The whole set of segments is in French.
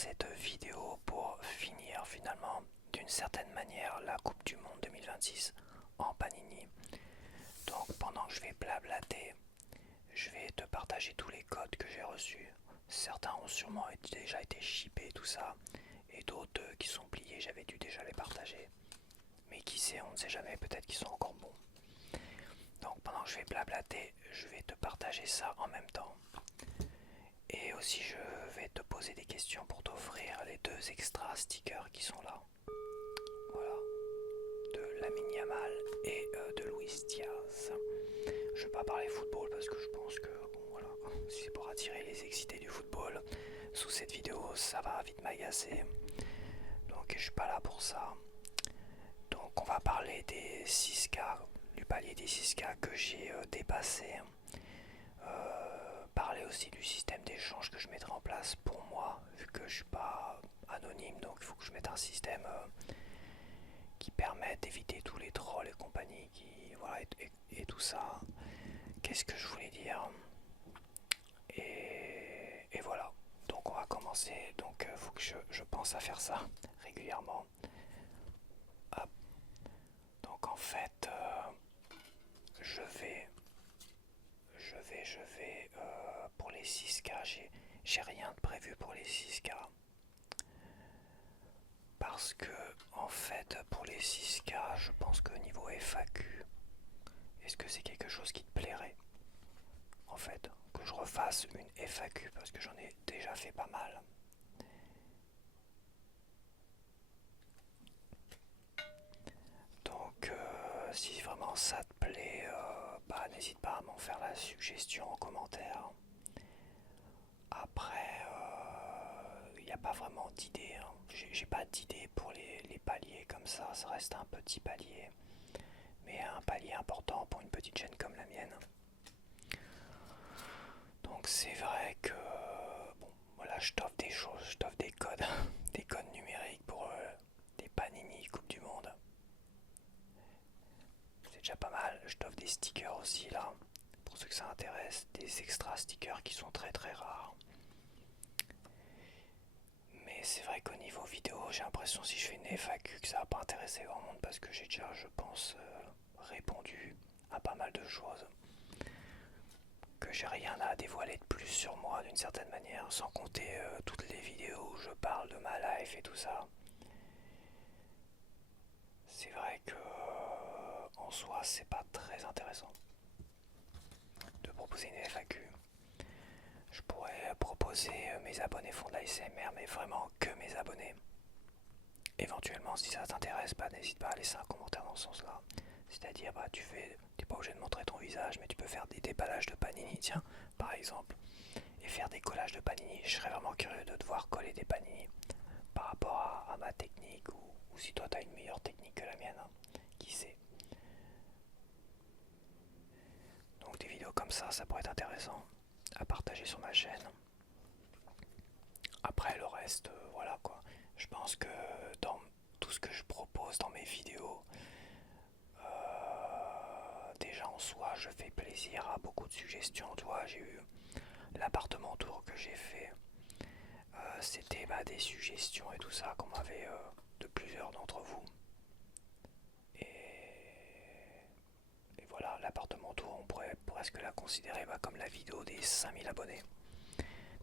cette vidéo pour finir finalement d'une certaine manière la Coupe du Monde 2026 en Panini. Donc pendant que je vais blablater, je vais te partager tous les codes que j'ai reçus. Certains ont sûrement déjà été shippés tout ça, et d'autres qui sont pliés, j'avais dû déjà les partager. Mais qui sait, on ne sait jamais, peut-être qu'ils sont encore bons. Donc pendant que je vais blablater, je vais te partager ça en même temps. Et aussi je vais te poser des questions pour t'offrir les deux extra stickers qui sont là. Voilà, de Lamine Yamal et de Luis Diaz. Je vais pas parler football parce que je pense que bon voilà, si c'est pour attirer les excités du football, sous cette vidéo ça va vite m'agacer. Donc je suis pas là pour ça. Donc on va parler des 6K, du palier des 6K que j'ai dépassé. Parler aussi du système d'échange que je mettrai en place pour moi, vu que je suis pas anonyme, donc il faut que je mette un système qui permette d'éviter tous les trolls et compagnie, voilà, et tout ça. Qu'est-ce que je voulais dire, et voilà. Donc on va commencer, donc il faut que je pense à faire ça régulièrement. Hop. Donc en fait, je vais pour les 6K, j'ai rien de prévu pour les 6K. Parce que, en fait, pour les 6K, je pense que niveau FAQ, est-ce que c'est quelque chose qui te plairait? En fait, que je refasse une FAQ, parce que j'en ai déjà fait pas mal. Donc, si vraiment ça te plaît, bah, n'hésite pas à m'en faire la suggestion en commentaire. Après, il n'y a pas vraiment d'idée, hein. J'ai pas d'idée pour les paliers comme ça reste un petit palier. Mais un palier important pour une petite chaîne comme la mienne. Donc c'est vrai que, bon, voilà, je t'offre des choses, je t'offre des codes, des codes numériques pour des Panini Coupe du Monde. C'est déjà pas mal, je t'offre des stickers aussi là, pour ceux que ça intéresse, des extra stickers qui sont très très rares. Mais c'est vrai qu'au niveau vidéo, j'ai l'impression si je fais une FAQ que ça va pas intéresser grand monde parce que j'ai déjà, je pense, répondu à pas mal de choses. Que j'ai rien à dévoiler de plus sur moi d'une certaine manière, sans compter toutes les vidéos où je parle de ma life et tout ça. C'est vrai que en soi c'est pas très intéressant de proposer une FAQ. Je pourrais proposer mes abonnés font de la SMR, mais vraiment que mes abonnés. Éventuellement si ça t'intéresse, bah, n'hésite pas à laisser un commentaire dans ce sens là. C'est-à-dire bah t'es pas obligé de montrer ton visage, mais tu peux faire des déballages de panini, tiens, par exemple. Et faire des collages de panini. Je serais vraiment curieux de te voir coller des panini par rapport à ma technique, ou si toi tu as une meilleure technique que la mienne, hein, qui sait. Donc des vidéos comme ça pourrait être intéressant à partager sur ma chaîne. Après le reste, voilà quoi. Je pense que dans tout ce que je propose dans mes vidéos, déjà en soi je fais plaisir à beaucoup de suggestions. Tu vois, j'ai eu l'appartement tour que j'ai fait. C'était bah, des suggestions et tout ça qu'on m'avait de plusieurs d'entre vous. Et voilà, l'appartement tour, on pourrait presque la considérer bah, comme la vidéo des 5000 abonnés,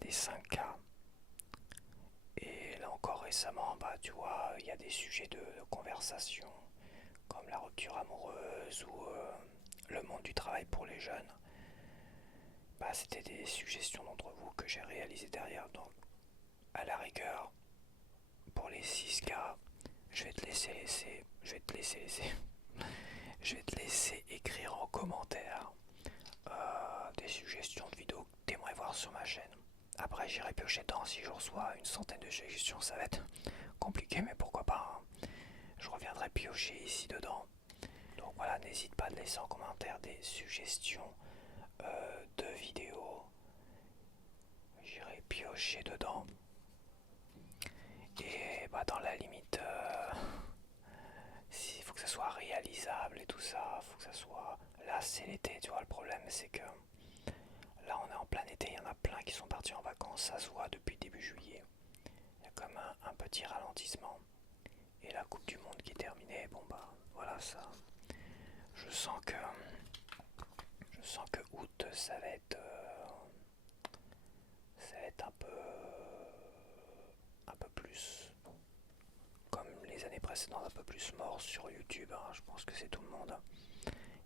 des 5K. Et là encore récemment, bah, tu vois, il y a des sujets de conversation, comme la rupture amoureuse ou le monde du travail pour les jeunes. Bah, c'était des suggestions d'entre vous que j'ai réalisées derrière. Donc, à la rigueur, pour les 6K, je vais te laisser, je vais te laisser écrire en commentaire des suggestions de vidéos que tu aimerais voir sur ma chaîne. Après, j'irai piocher dedans si je reçois une centaine de suggestions. Ça va être compliqué, mais pourquoi pas, hein. Je reviendrai piocher ici dedans. Donc voilà, n'hésite pas à laisser en commentaire des suggestions de vidéos. J'irai piocher dedans. Et bah, dans la limite, il faut que ça soit réalisable et tout ça. Faut que ça soit. Là, c'est l'été, tu vois. Le problème, c'est que là, on est en plein été. Il y en a plein qui sont partis en vacances. Ça se voit depuis début juillet. Il y a comme un petit ralentissement. Et la Coupe du Monde qui est terminée, bon bah voilà ça. Je sens que août ça va être un peu plus comme les années précédentes, un peu plus mort sur YouTube, hein. Je pense que c'est tout le monde.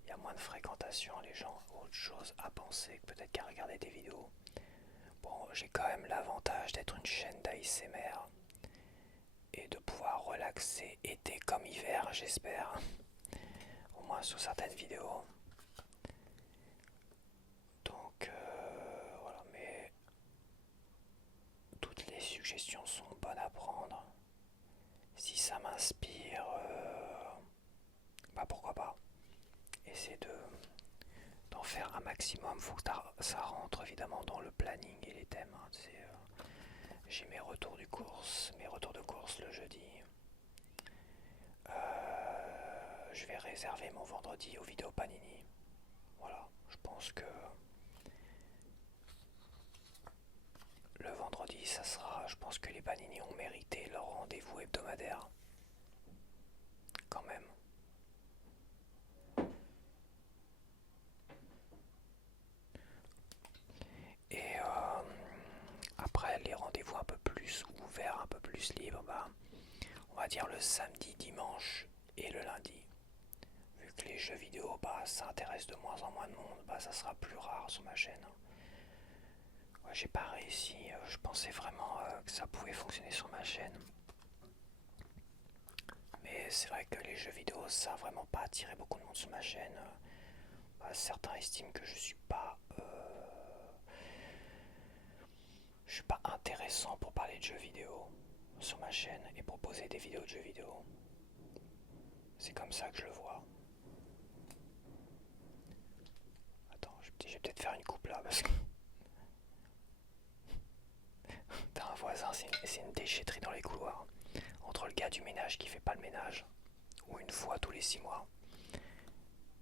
Il y a moins de fréquentation, les gens ont autre chose à penser que peut-être qu'à regarder des vidéos. Bon, j'ai quand même l'avantage d'être une chaîne d'ASMR et de pouvoir relaxer été comme hiver, j'espère, au moins sur certaines vidéos. Donc voilà, mais toutes les suggestions sont bonnes à prendre. Si ça m'inspire, bah pourquoi pas. Essayer d'en faire un maximum. Faut que ça rentre évidemment dans le planning et les thèmes, hein. J'ai mes retours de course le jeudi. Je vais réserver mon vendredi aux vidéos Panini. Voilà, je pense que le vendredi, ça sera. Je pense que les Panini ont mérité leur rendez-vous hebdomadaire. Quand même. Et après, les rendez-vous un peu plus ouverts, un peu plus libres, bah, on va dire le samedi, dimanche et le lundi. Vu que les jeux vidéo, bah, ça intéresse de moins en moins de monde, bah, ça sera plus rare sur ma chaîne. Ouais, j'ai pas réussi, je pensais vraiment que ça pouvait fonctionner sur ma chaîne. Mais c'est vrai que les jeux vidéo, ça a vraiment pas attiré beaucoup de monde sur ma chaîne. Bah, certains estiment que je suis pas intéressant pour parler de jeux vidéo sur ma chaîne et proposer des vidéos de jeux vidéo. C'est comme ça que je le vois. Attends, je vais peut-être faire une coupe là parce que t'as un voisin, c'est une déchetterie dans les couloirs. Entre le gars du ménage qui fait pas le ménage, ou une fois tous les 6 mois,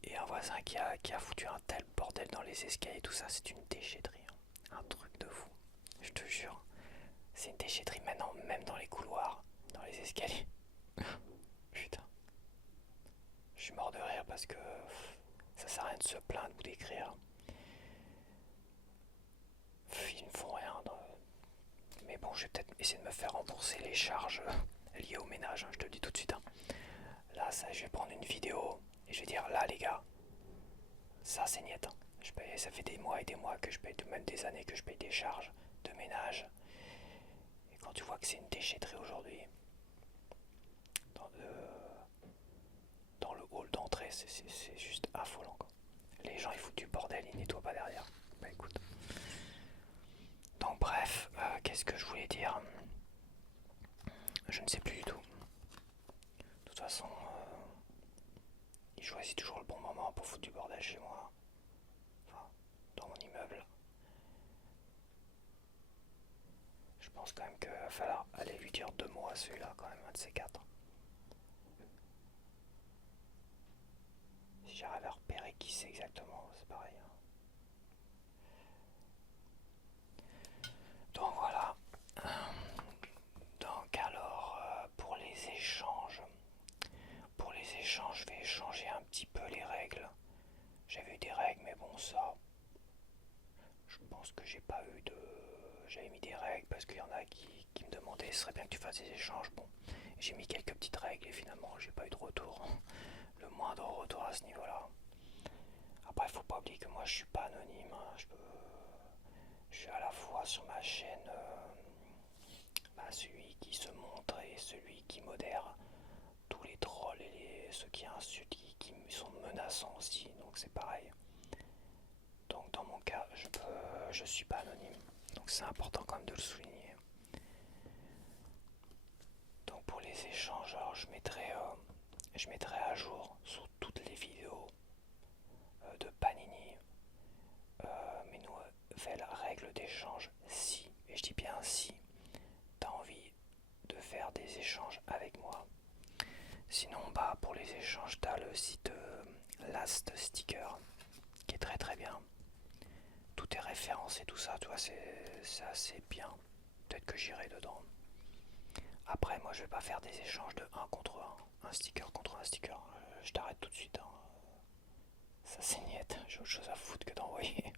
et un voisin qui a foutu un tel bordel dans les escaliers, tout ça, c'est une déchetterie, hein. Un truc de fou. Je te jure. C'est une déchetterie maintenant, même dans les couloirs, dans les escaliers. Putain. Je suis mort de rire parce que ça sert à rien de se plaindre ou d'écrire. Ils ne font rien. Mais bon, je vais peut-être essayer de me faire rembourser les charges liées au ménage, hein, je te le dis tout de suite, hein. Là, ça, je vais prendre une vidéo et je vais dire, là les gars, ça c'est niet, hein. Je paye, ça fait des mois et des mois que je paye, même des années que je paye des charges de ménage. Et quand tu vois que c'est une déchetterie aujourd'hui, dans le hall d'entrée, c'est juste affolant, quoi. Les gens ils foutent du bordel, ils nettoient pas derrière. Bah écoute. Donc bref, qu'est-ce que je voulais dire? Je ne sais plus du tout. De toute façon, il choisit toujours le bon moment pour foutre du bordel chez moi. Enfin, dans mon immeuble. Je pense quand même qu'il va falloir aller lui dire 2 mots à celui-là, quand même, un de ces quatre. Si j'arrive à repérer qui c'est exactement, c'est pareil, hein. Donc voilà. Donc alors, pour les échanges, je vais changer un petit peu les règles. J'avais eu des règles, mais bon, ça, je pense que j'ai pas eu de... J'avais mis des règles parce qu'il y en a qui me demandaient, ce serait bien que tu fasses des échanges. Bon, j'ai mis quelques petites règles et finalement, j'ai pas eu de retour. Le moindre retour à ce niveau-là. Après, il faut pas oublier que moi, je suis pas anonyme, hein. Je suis à la fois sur ma chaîne, celui qui se montre et celui qui modère tous les trolls et ceux qui insultent, qui sont menaçants aussi, donc c'est pareil. Donc dans mon cas, je suis pas anonyme, donc c'est important quand même de le souligner. Donc pour les échanges, alors je mettrai à jour sur toutes les vidéos de Panini mes nouvelles règles d'échange si, et je dis bien si, t'as envie de faire des échanges avec moi. Sinon, bah pour les échanges, t'as le site Last Sticker qui est très très bien. Tout est référencé, tout ça, tu vois, c'est assez bien. Peut-être que j'irai dedans. Après, moi je vais pas faire des échanges de un contre un sticker contre un sticker. Je t'arrête tout de suite, hein. Ça c'est niette, j'ai autre chose à foutre que d'envoyer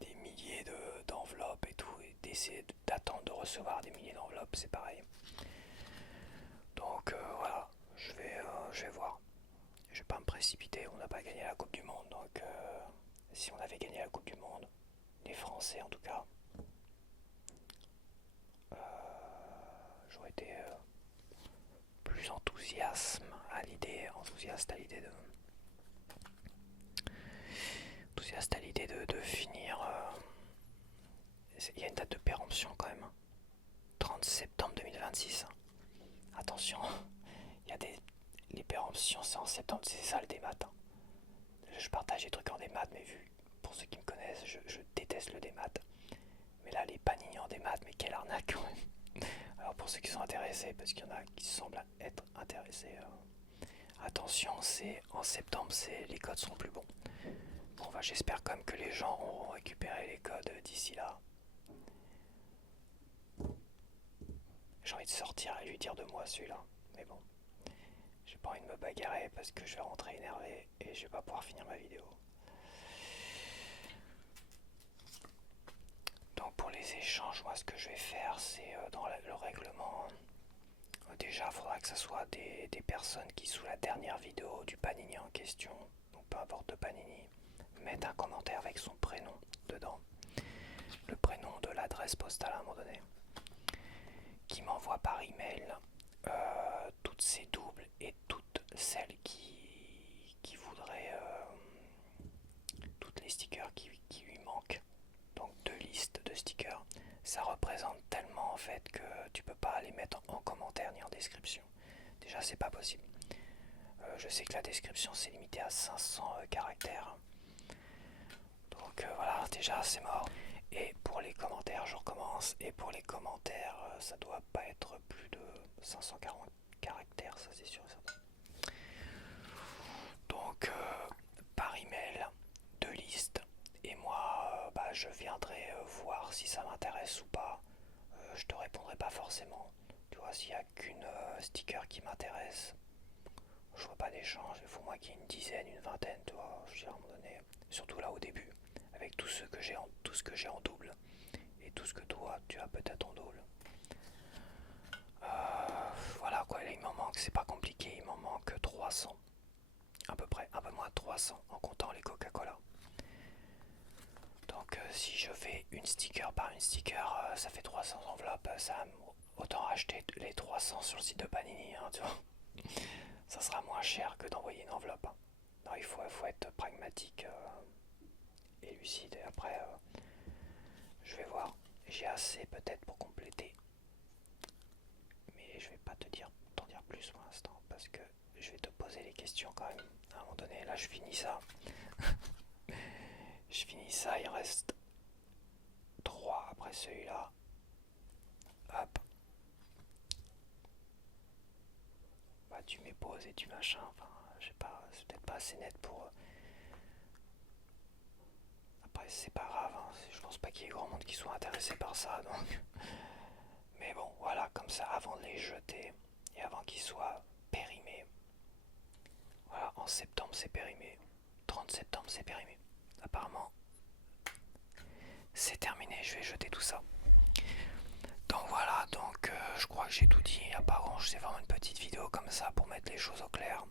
des milliers d'enveloppes et tout, et d'essayer d'attendre de recevoir des milliers d'enveloppes, c'est pareil. Donc voilà, je vais voir. Je vais pas me précipiter, on n'a pas gagné la Coupe du Monde, donc si on avait gagné la Coupe du Monde, les Français en tout cas, j'aurais été plus enthousiaste à l'idée de finir. Il y a une date de péremption quand même. 30 septembre 2026. Attention, il y a des. Les péremptions c'est en septembre, c'est ça le démat. Hein. Je partage des trucs en démat, mais vu, pour ceux qui me connaissent, je déteste le démat. Mais là, les panini en démat, mais quelle arnaque quand même. Alors pour ceux qui sont intéressés, parce qu'il y en a qui semblent être intéressés, attention, c'est en septembre, les codes seront plus bons. Bon, bah, j'espère quand même que les gens auront récupéré les codes d'ici là. J'ai envie de sortir et lui dire de moi celui-là, mais bon, j'ai pas envie de me bagarrer parce que je vais rentrer énervé et je vais pas pouvoir finir ma vidéo. Donc pour les échanges, moi ce que je vais faire, c'est dans le règlement, déjà il faudra que ce soit des personnes qui sous la dernière vidéo du Panini en question, donc peu importe de Panini, mettent un commentaire avec son prénom dedans, le prénom de l'adresse postale à un moment donné, qui m'envoie par email toutes ses doubles et toutes celles qui voudraient toutes les stickers qui lui manquent. Donc 2 listes de stickers. Ça représente tellement en fait que tu peux pas les mettre en commentaire ni en description. Déjà c'est pas possible. Je sais que la description c'est limité à 500 caractères. Donc voilà, déjà c'est mort. Et pour les commentaires, je recommence. Et pour les commentaires, ça doit pas être plus de 540 caractères, ça c'est sûr. Donc par email, 2 listes. Et moi, je viendrai voir si ça m'intéresse ou pas. Je te répondrai pas forcément. Tu vois, s'il n'y a qu'une sticker qui m'intéresse, je vois pas d'échange. Il faut moi qu'il y ait une dizaine, une vingtaine, tu vois. Je dis à un moment donné, surtout là au début, avec tout ce que j'ai en double et tout ce que toi tu as peut-être en double. Voilà quoi, là, il m'en manque, c'est pas compliqué, il m'en manque 300 à peu près, un peu moins de 300 en comptant les Coca-Cola. Donc si je fais une sticker par une sticker, ça fait 300 enveloppes, ça autant acheter les 300 sur le site de Panini, hein, tu vois. Ça sera moins cher que d'envoyer une enveloppe. Hein. Non, il faut être pragmatique et lucide. Et après, je vais voir. J'ai assez peut-être pour compléter. Mais je vais pas t'en dire plus pour l'instant parce que je vais te poser les questions quand même. À un moment donné, là je finis ça. Je finis ça, il reste 3 après celui-là. Hop. Bah tu mets pause et tu machin. Enfin, je sais pas, c'est peut-être pas assez net pour. Après c'est pas grave, hein. Je pense pas qu'il y ait grand monde qui soit intéressé par ça donc. Mais bon, voilà, comme ça, avant de les jeter et avant qu'ils soient périmés. Voilà, en septembre c'est périmé. 30 septembre c'est périmé. Apparemment, c'est terminé, je vais jeter tout ça. Donc voilà, donc je crois que j'ai tout dit. Il n'y a pas grand chose, c'est vraiment une petite vidéo comme ça pour mettre les choses au clair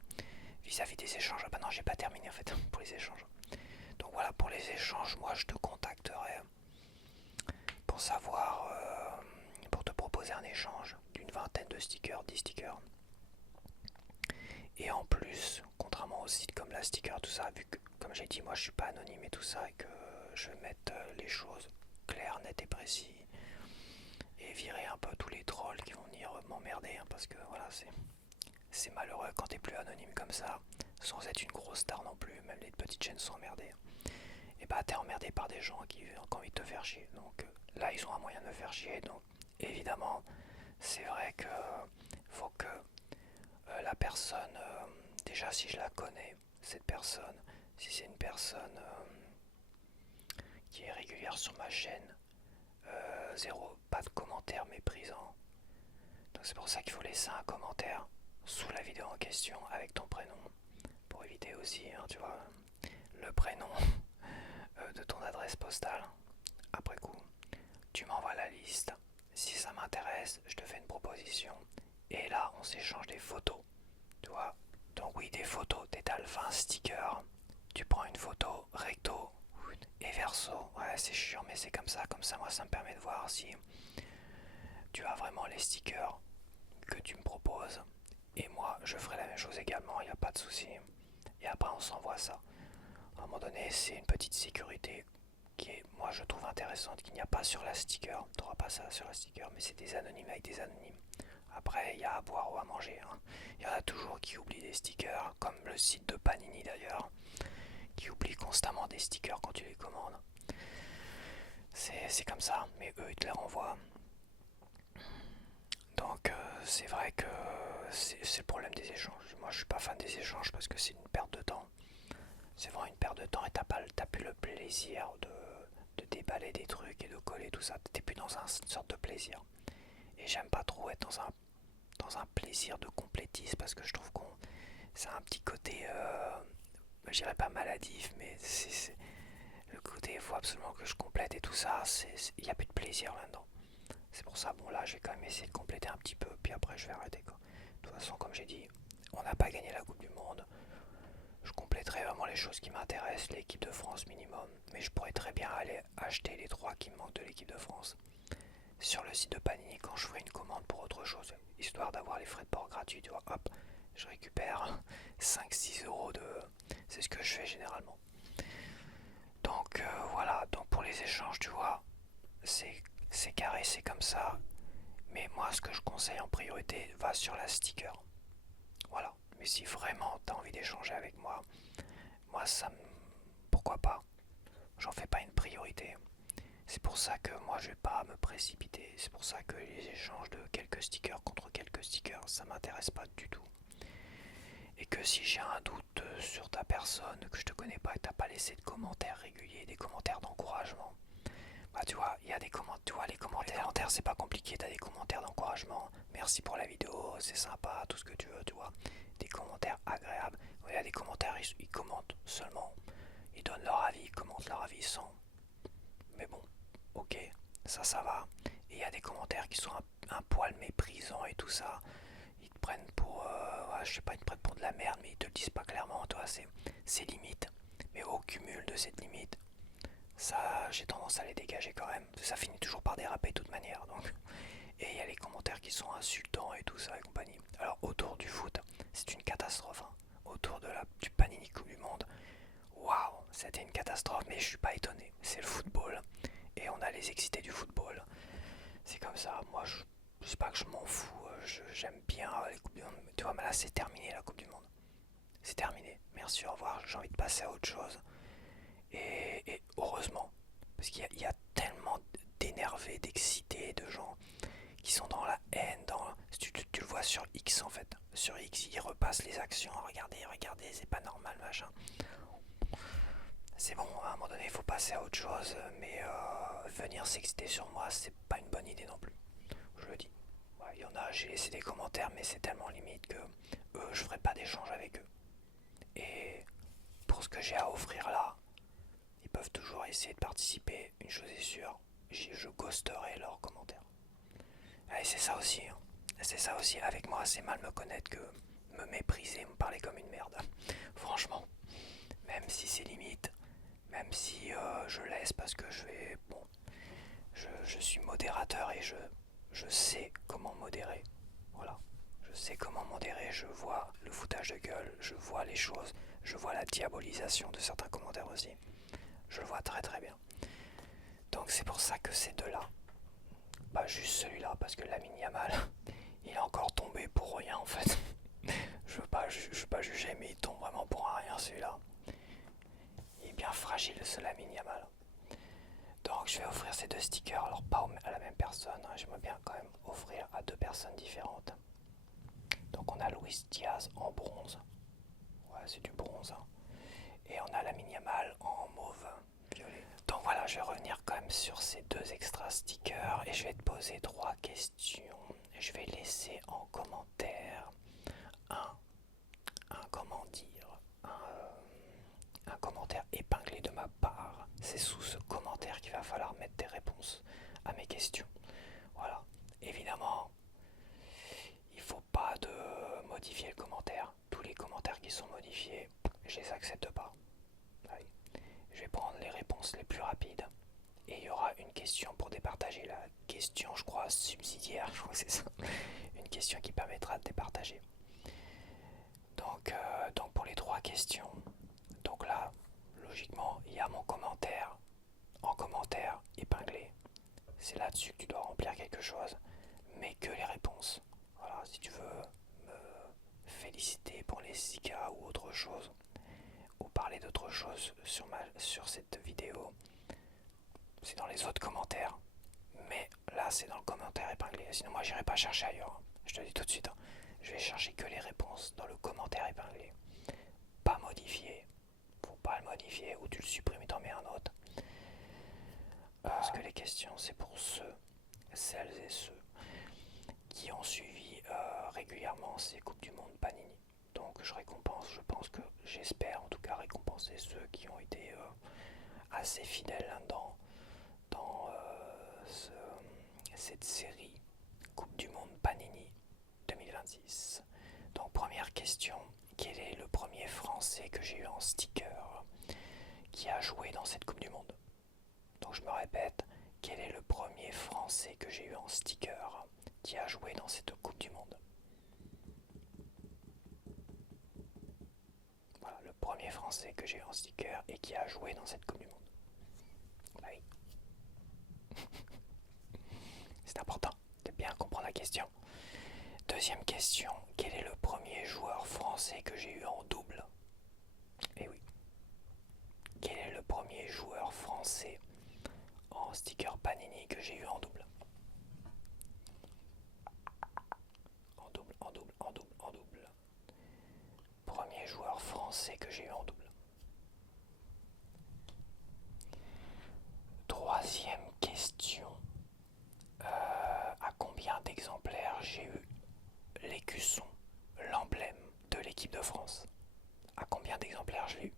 vis-à-vis des échanges. Ah bah non, j'ai pas terminé en fait pour les échanges. Donc voilà, pour les échanges, moi je te contacterai pour savoir, pour te proposer un échange d'une vingtaine de stickers, 10 stickers. Et en plus, contrairement aux sites comme la sticker, tout ça, vu que, comme j'ai dit, moi je suis pas anonyme et tout ça, et que je vais mettre les choses claires, nettes et précises, et virer un peu tous les trolls qui vont venir m'emmerder, hein, parce que voilà, c'est malheureux quand t'es plus anonyme comme ça, sans être une grosse star non plus, même les petites chaînes sont emmerdées. Et bah t'es emmerdé par des gens qui ont envie de te faire chier, donc là ils ont un moyen de me faire chier, donc évidemment, c'est vrai que faut que la personne, déjà si je la connais, cette personne, si c'est une personne qui est régulière sur ma chaîne, zéro, pas de commentaires méprisants. C'est pour ça qu'il faut laisser un commentaire sous la vidéo en question avec ton prénom. Pour éviter aussi, hein, tu vois, le prénom de ton adresse postale. Après coup, tu m'envoies la liste. Si ça m'intéresse, je te fais une proposition. Et là, on s'échange des photos. Tu vois. Donc oui, des photos. T'étales 20 stickers. Tu prends une photo recto et verso. Ouais, c'est chiant, mais c'est comme ça. Comme ça, moi, ça me permet de voir si tu as vraiment les stickers que tu me proposes. Et moi, je ferai la même chose également. Il n'y a pas de souci. Et après, on s'envoie ça. À un moment donné, c'est une petite sécurité qui est, moi, je trouve intéressante, qu'il n'y a pas sur la sticker. Tu n'auras pas ça sur la sticker, mais c'est des anonymes avec des anonymes. Après, il y a à boire ou à manger. Hein. Il y en a toujours qui oublient des stickers, comme le site de Panini d'ailleurs, qui oublie constamment des stickers quand tu les commandes. C'est comme ça, mais eux, ils te les renvoient. Donc, c'est vrai que c'est le problème des échanges. Moi, je suis pas fan des échanges parce que c'est une perte de temps. C'est vraiment une perte de temps et t'as plus le plaisir de déballer des trucs et de coller tout ça. T'es plus dans une sorte de plaisir. Et j'aime pas trop être dans un plaisir de complétisme parce que je trouve qu'on c'est un petit côté, je dirais pas maladif, mais c'est le côté il faut absolument que je complète et tout ça, il n'y a plus de plaisir là-dedans. C'est pour ça, bon là je vais quand même essayer de compléter un petit peu, puis après je vais arrêter quoi. De toute façon, comme j'ai dit, on n'a pas gagné la Coupe du Monde. Je compléterai vraiment les choses qui m'intéressent, l'équipe de France minimum, mais je pourrais très bien aller acheter les 3 qui me manquent de l'équipe de France sur le site de Panini quand je ferai une commande pour autre chose, histoire d'avoir les frais de port gratuits, tu vois, hop, je récupère 5-6 euros de... C'est ce que je fais généralement. Donc voilà, donc pour les échanges, tu vois, c'est carré, c'est comme ça, mais moi ce que je conseille en priorité, va sur la sticker. Voilà, mais si vraiment tu as envie d'échanger avec moi, ça me... Pourquoi pas? J'en fais pas une priorité. C'est pour ça que moi je vais pas me précipiter. C'est pour ça que les échanges de quelques stickers contre quelques stickers, ça m'intéresse pas du tout. Et que si j'ai un doute sur ta personne, que je te connais pas et que t'as pas laissé de commentaires réguliers, des commentaires d'encouragement, bah tu vois, il y a des commentaires, tu vois, les commentaires c'est pas compliqué, t'as des commentaires d'encouragement, merci pour la vidéo, c'est sympa, tout ce que tu veux, tu vois, des commentaires agréables. Il y a des commentaires, ils commentent seulement, ils donnent leur avis, ils commentent leur avis sans. Mais bon, ok, ça va. Et il y a des commentaires qui sont un poil méprisants et tout ça. Ils te prennent pour, ouais, je sais pas, ils te prennent pour de la merde, mais ils te le disent pas clairement, toi, c'est limite. Mais au cumul de cette limite, ça, j'ai tendance à les dégager quand même. Ça finit toujours par déraper de toute manière, donc. Et il y a les commentaires qui sont insultants et tout ça et compagnie. Alors autour du foot, c'est une catastrophe. Hein. Autour du Panini Coupe du Monde, waouh, c'était une catastrophe, mais je suis pas étonné. C'est le football et on a les excités du football. C'est comme ça. Moi, je sais pas que je m'en fous. J'aime bien les Coupes du Monde. Mais tu vois, mais là, c'est terminé la Coupe du Monde. C'est terminé. Merci, au revoir. J'ai envie de passer à autre chose. Et heureusement, parce qu'il y a tellement d'énervés, d'excités, de gens qui sont dans la haine. Tu le vois sur X en fait. Sur X, ils repassent les actions. Regardez, c'est pas normal, machin. C'est bon, à un moment donné, il faut passer à autre chose, mais venir s'exciter sur moi, c'est pas une bonne idée non plus. Je le dis. Ouais, il y en a, j'ai laissé des commentaires, mais c'est tellement limite que je ferai pas d'échange avec eux. Et pour ce que j'ai à offrir là, ils peuvent toujours essayer de participer. Une chose est sûre, je ghosterai leurs commentaires. Et c'est ça aussi. Hein. C'est ça aussi. Avec moi, c'est mal me connaître que me mépriser, me parler comme une merde. Franchement, même si c'est limite, même si je laisse parce que je vais... Bon, je suis modérateur et je sais comment modérer. Voilà. Je sais comment modérer, je vois le foutage de gueule, je vois les choses, je vois la diabolisation de certains commentaires aussi. Je le vois très très bien. Donc c'est pour ça que ces deux-là, pas juste celui-là, parce que Lamine Yamal, il est encore tombé pour rien en fait. Je veux pas juger, mais il tombe vraiment pour un rien celui-là. Il est bien fragile ce Lamine Yamal. Donc je vais offrir ces deux stickers, alors pas à la même personne, hein. J'aimerais bien quand même offrir à deux personnes différentes. Donc on a Luis Diaz en bronze, ouais c'est du bronze, hein. Et on a Lamine Yamal en mauve violet. Donc voilà, je vais revenir quand même sur ces deux extra stickers et je vais te poser 3 questions. je vais laisser en commentaire un, comment dire, un commentaire épinglé de ma part. C'est sous ce commentaire qu'il va falloir mettre des réponses à mes questions. Voilà. Évidemment, il ne faut pas de modifier le commentaire. Tous les commentaires qui sont modifiés, je les accepte pas. Allez. Je vais prendre les réponses les plus rapides. Et il y aura une question pour départager. La question, je crois, subsidiaire, je crois que c'est ça. Une question qui permettra de départager. Donc pour les 3 questions, donc là, logiquement, il y a mon commentaire en commentaire épinglé. C'est là-dessus que tu dois remplir quelque chose, mais que les réponses. Voilà, si tu veux me féliciter pour les 6K ou autre chose, ou parler d'autre chose sur cette vidéo, c'est dans les autres commentaires. Mais là, c'est dans le commentaire épinglé. Sinon, moi, j'irai pas chercher ailleurs. Je te le dis tout de suite. Je vais chercher que les réponses dans le commentaire épinglé. Pas modifié. Faut pas le modifier ou tu le supprimes et t'en mets un autre. Parce que les questions, c'est pour celles et ceux qui ont suivi régulièrement ces Coupes du Monde Panini. Donc je récompense, j'espère en tout cas récompenser ceux qui ont été assez fidèles dans cette série Coupe du Monde Panini 2026. Donc première question, quel est le premier Français que j'ai eu en sticker qui a joué dans cette Coupe du Monde? Donc je me répète, quel est le premier Français que j'ai eu en sticker qui a joué dans cette Coupe du Monde? Voilà, le premier Français que j'ai eu en sticker et qui a joué dans cette Coupe du Monde. Oui. C'est important de bien comprendre la question. Deuxième question, quel est le premier joueur français que j'ai eu en double? Eh oui. Quel est le premier joueur français en sticker Panini que j'ai eu en double? En double, en double, en double, en double. Premier joueur français que j'ai eu en double. Troisième question. À combien d'exemplaires j'ai eu l'écusson, l'emblème de l'équipe de France? À combien d'exemplaires je l'ai eu?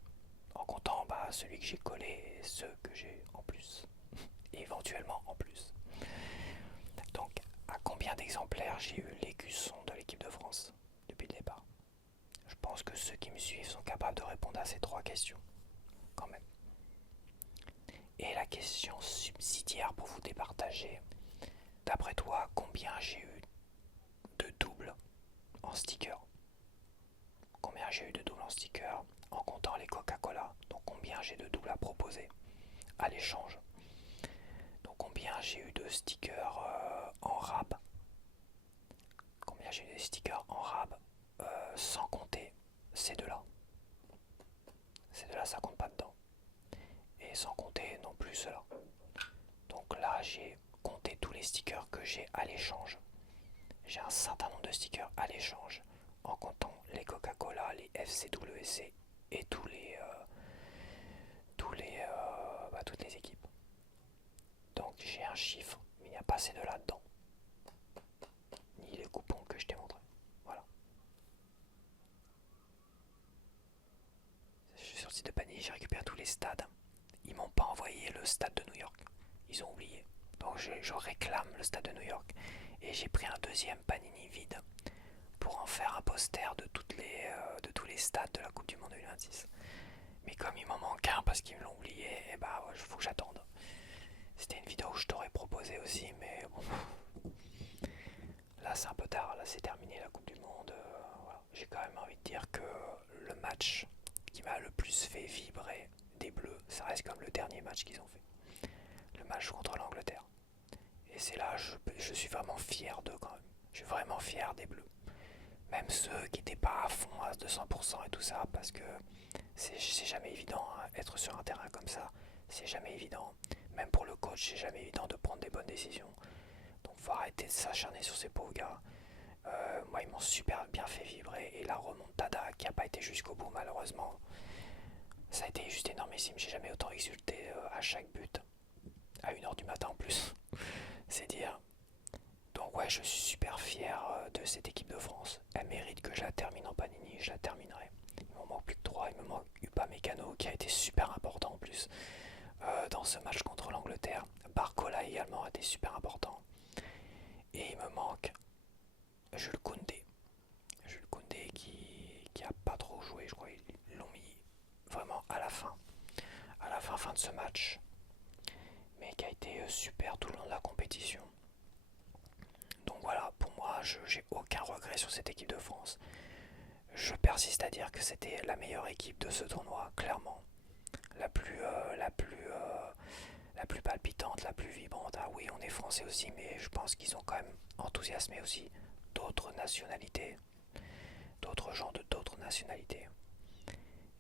En comptant celui que j'ai collé et ceux que j'ai en plus. Et éventuellement en plus. Donc, à combien d'exemplaires j'ai eu l'écusson de l'équipe de France depuis le départ? Je pense que ceux qui me suivent sont capables de répondre à ces 3 questions. Quand même. Et la question subsidiaire pour vous départager. D'après toi, combien j'ai eu de doubles en sticker? Combien j'ai eu de doubles en sticker en comptant les Coca-Cola? Donc combien j'ai de doubles à proposer à l'échange? Donc combien j'ai eu de stickers en rab? Combien j'ai eu de stickers en rab sans compter ces deux-là? Ces deux-là, ça compte pas dedans. Et sans compter non plus ceux-là. Donc là, j'ai compté tous les stickers que j'ai à l'échange. J'ai un certain nombre de stickers à l'échange en comptant les Coca-Cola, les FCWC et toutes les équipes. Donc j'ai un chiffre, mais il n'y a pas ces deux-là dedans. Ni les coupons que je t'ai montrés. Voilà. Je suis sur le site de Panini, j'ai récupéré tous les stades. Ils m'ont pas envoyé le stade de New York. Ils ont oublié. Donc je réclame le stade de New York. Et j'ai pris un deuxième Panini vide pour en faire un poster de tous les stades de la Coupe du Monde 2026. Mais comme il m'en manque un parce qu'ils me l'ont oublié, et il faut que j'attende. C'était une vidéo que je t'aurais proposé aussi, mais bon. Là c'est un peu tard, là c'est terminé la Coupe du Monde. Voilà. J'ai quand même envie de dire que le match qui m'a le plus fait vibrer des Bleus, ça reste comme le dernier match qu'ils ont fait. Le match contre l'Angleterre. Et c'est là, je suis vraiment fier d'eux quand même. Je suis vraiment fier des Bleus. Même ceux qui n'étaient pas à fond à 200% et tout ça, parce que c'est jamais évident, hein, être sur un terrain comme ça, c'est jamais évident. Même pour le coach, c'est jamais évident de prendre des bonnes décisions. Donc faut arrêter de s'acharner sur ces pauvres gars. Moi, ils m'ont super bien fait vibrer. Et la remontada qui n'a pas été jusqu'au bout, malheureusement, ça a été juste énormissime. J'ai jamais autant exulté à chaque but. À 1h du matin en plus. C'est dire. Donc Donc ouais, je suis super fier de cette équipe de France. Elle mérite que je la termine en Panini, je la terminerai. Il me manque plus que 3, il me manque Upamecano qui a été super important en plus dans ce match contre l'Angleterre. Barcola également a été super important. Et il me manque Jules Koundé. Jules Koundé qui a pas trop joué, je crois qu'ils l'ont mis vraiment à la fin de ce match, mais qui a été super tout le long de la compétition. Donc voilà, pour moi, j'ai aucun regret sur cette équipe de France. Je persiste à dire que c'était la meilleure équipe de ce tournoi, clairement. La plus palpitante, la plus vibrante. Ah oui, on est français aussi, mais je pense qu'ils ont quand même enthousiasmé aussi d'autres nationalités, d'autres gens de d'autres nationalités.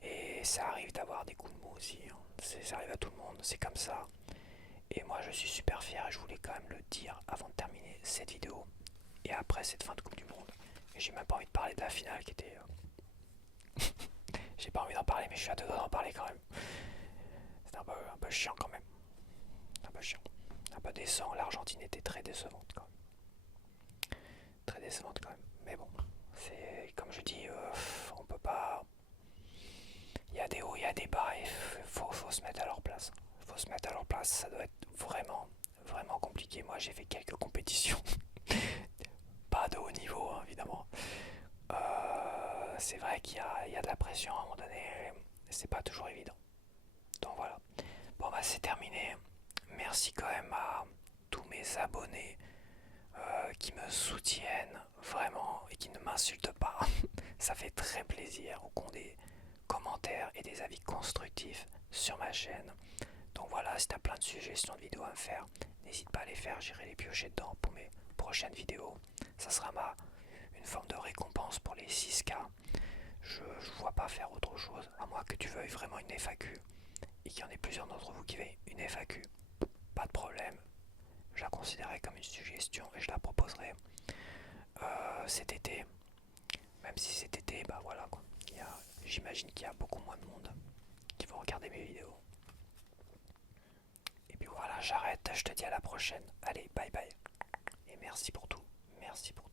Et ça arrive d'avoir des coups de mou aussi, hein. Ça arrive à tout le monde, c'est comme ça. Et moi je suis super fier et je voulais quand même le dire avant de terminer cette vidéo. Et après cette fin de Coupe du Monde. Et j'ai même pas envie de parler de la finale qui était... j'ai pas envie d'en parler mais je suis à deux doigts d'en parler quand même. C'est un peu chiant quand même. Un peu chiant. Un peu décevant. L'Argentine était très décevante quand même. Très décevante quand même. Mais bon, c'est comme je dis, on peut pas... Il y a des hauts, il y a des bas et faut se mettre à leur place. Faut se mettre à leur place, ça doit être vraiment compliqué. Moi j'ai fait quelques compétitions, pas de haut niveau hein, évidemment. C'est vrai qu'il y a de la pression à un moment donné, c'est pas toujours évident. Donc voilà. Bon bah c'est terminé. Merci quand même à tous mes abonnés qui me soutiennent vraiment et qui ne m'insultent pas. Ça fait très plaisir ou qu'on des commentaires et des avis constructifs sur ma chaîne. Donc voilà, si tu as plein de suggestions de vidéos à me faire, n'hésite pas à les faire, j'irai les piocher dedans pour mes prochaines vidéos. Ça sera une forme de récompense pour les 6K. Je ne vois pas faire autre chose, à moins que tu veuilles vraiment une FAQ et qu'il y en ait plusieurs d'entre vous qui veulent une FAQ. Pas de problème, je la considérerai comme une suggestion et je la proposerai cet été. Même si cet été, bah voilà quoi. J'imagine qu'il y a beaucoup moins de monde qui vont regarder mes vidéos. Et puis voilà, j'arrête, je te dis à la prochaine. Allez, bye bye. Et merci pour tout. Merci pour tout.